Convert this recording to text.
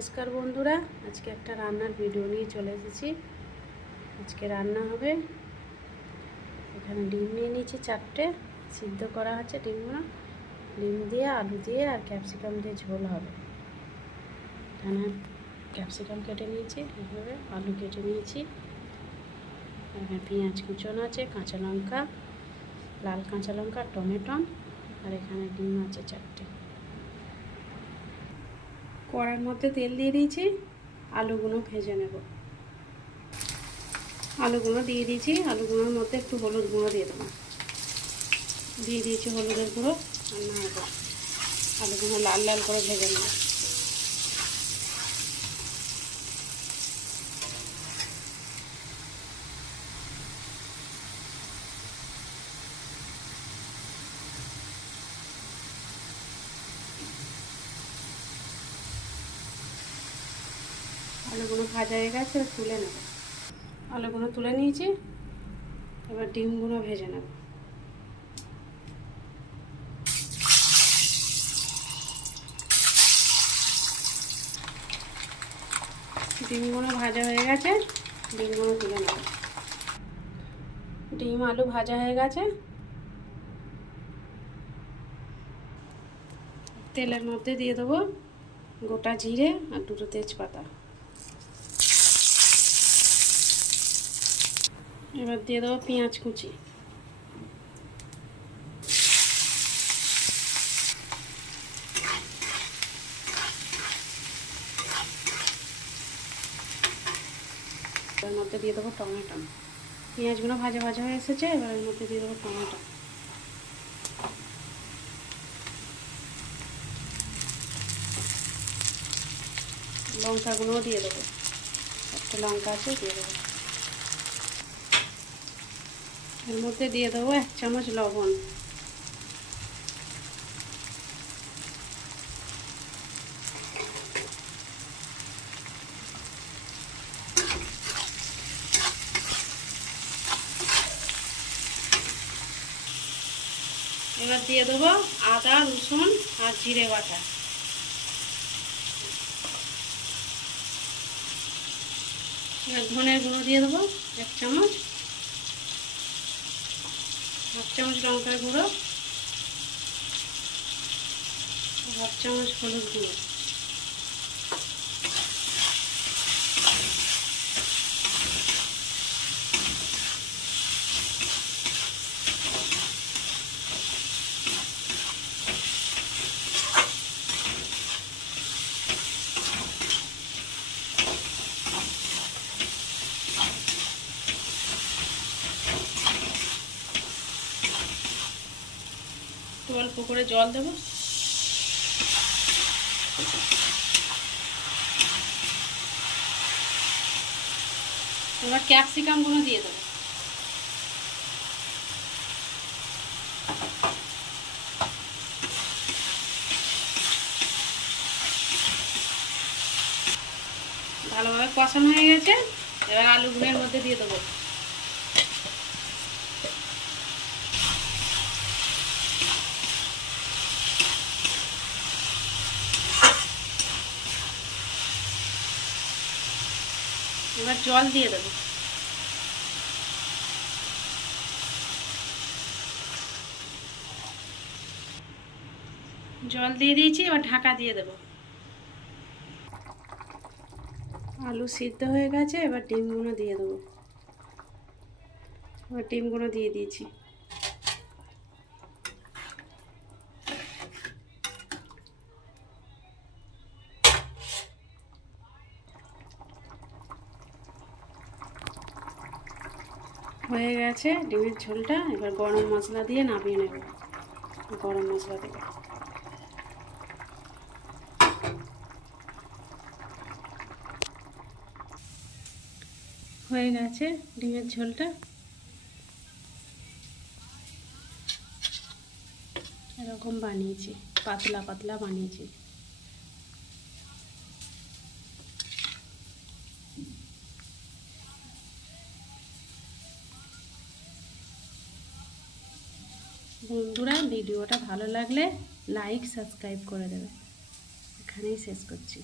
নমস্কার বন্ধুরা, আজকে একটা রান্নার ভিডিও নিয়ে চলে এসেছি। আজকে রান্না হবে, এখানে ডিম নিয়ে নিয়েছি 4টে, সিদ্ধ করা আছে ডিমগুলো। ডিম দিয়ে আলু দিয়ে আর ক্যাপসিকাম দিয়ে ঝোল হবে। এখানে ক্যাপসিকাম কেটে নিয়েছি, এইভাবে আলু কেটে নিয়েছি, এখানে পেঁয়াজ কুচনো আছে, কাঁচা লঙ্কা, লাল কাঁচা লঙ্কা, টমেটো, আর এখানে ডিম আছে 4টে। কড়ার মধ্যে তেল দিয়ে দিয়েছি, আলুগুলো ভেজে নেব। আলুগুলো দিয়ে দিয়েছি, আলুগুলোর মধ্যে একটু হলুদ গুঁড়ো দিয়ে দেবো, দিয়ে দিয়েছি হলুদের গুঁড়ো। আর নাড়বো, আলুগুলো লাল লাল করে ভেজে নেব। আলুগুলো ভাজা হয়ে গেছে, তুলে নেব। আলুগুলো তুলে নিয়েছি, এবার ডিমগুলো ভেজে নেব। ডিমগুলো ভাজা হয়ে গেছে, ডিমগুলো তুলে নেব। ডিম আলু ভাজা হয়ে গেছে, তেলের মধ্যে দিয়ে দেবো গোটা জিরে আর 2টো তেজপাতা। এবার দিয়ে দেবো পেঁয়াজ কুচি, এর মধ্যে দিয়ে দেবো টমেটো। পেঁয়াজগুলো ভাজা ভাজা হয়ে এসেছে, এবার এর মধ্যে দিয়ে দেবো টমেটো। লঙ্কাগুলোও দিয়ে দেবো, একটা লঙ্কা আছে দিয়ে দেবো। এর মধ্যে দিয়ে দেবো 1 চামচ লবণ। এবার দিয়ে দেবো আদা, রসুন আর জিরে বাটা। এবার ধনের গুঁড়ো দিয়ে দেবো 1 চামচ, 1/2 চামচ লঙ্কার গুঁড়ো, 1/2 চামচ হলুদ গুঁড়ো। অল্প করে জল দেবো। এবার ক্যাপসিকামগুলো দিয়ে দেবো। ভালোভাবে কষানো হয়ে গেছে, এবার আলুগুলোর মধ্যে দিয়ে দেবো। এবার জল দিয়ে দেবো। জল দিয়ে দিয়েছি, এবার ঢাকা দিয়ে দেবো। আলু সিদ্ধ হয়ে গেছে, এবার ডিমগুলো দিয়ে দেবো। এবার ডিমগুলো দিয়ে দিয়েছি। হয়ে গেছে ডিমের ঝোলটা। এবার গরম মশলা দিয়ে নামিয়ে নেব। গরম মশলা দেবো। হয়ে গেছে ডিমের ঝোলটা। এরকম বানিয়েছি, পাতলা পাতলা বানিয়েছি। বন্ধুরা, ভিডিওটা ভালো লাগলে লাইক সাবস্ক্রাইব করে দেবে। এখানেই শেষ করছি।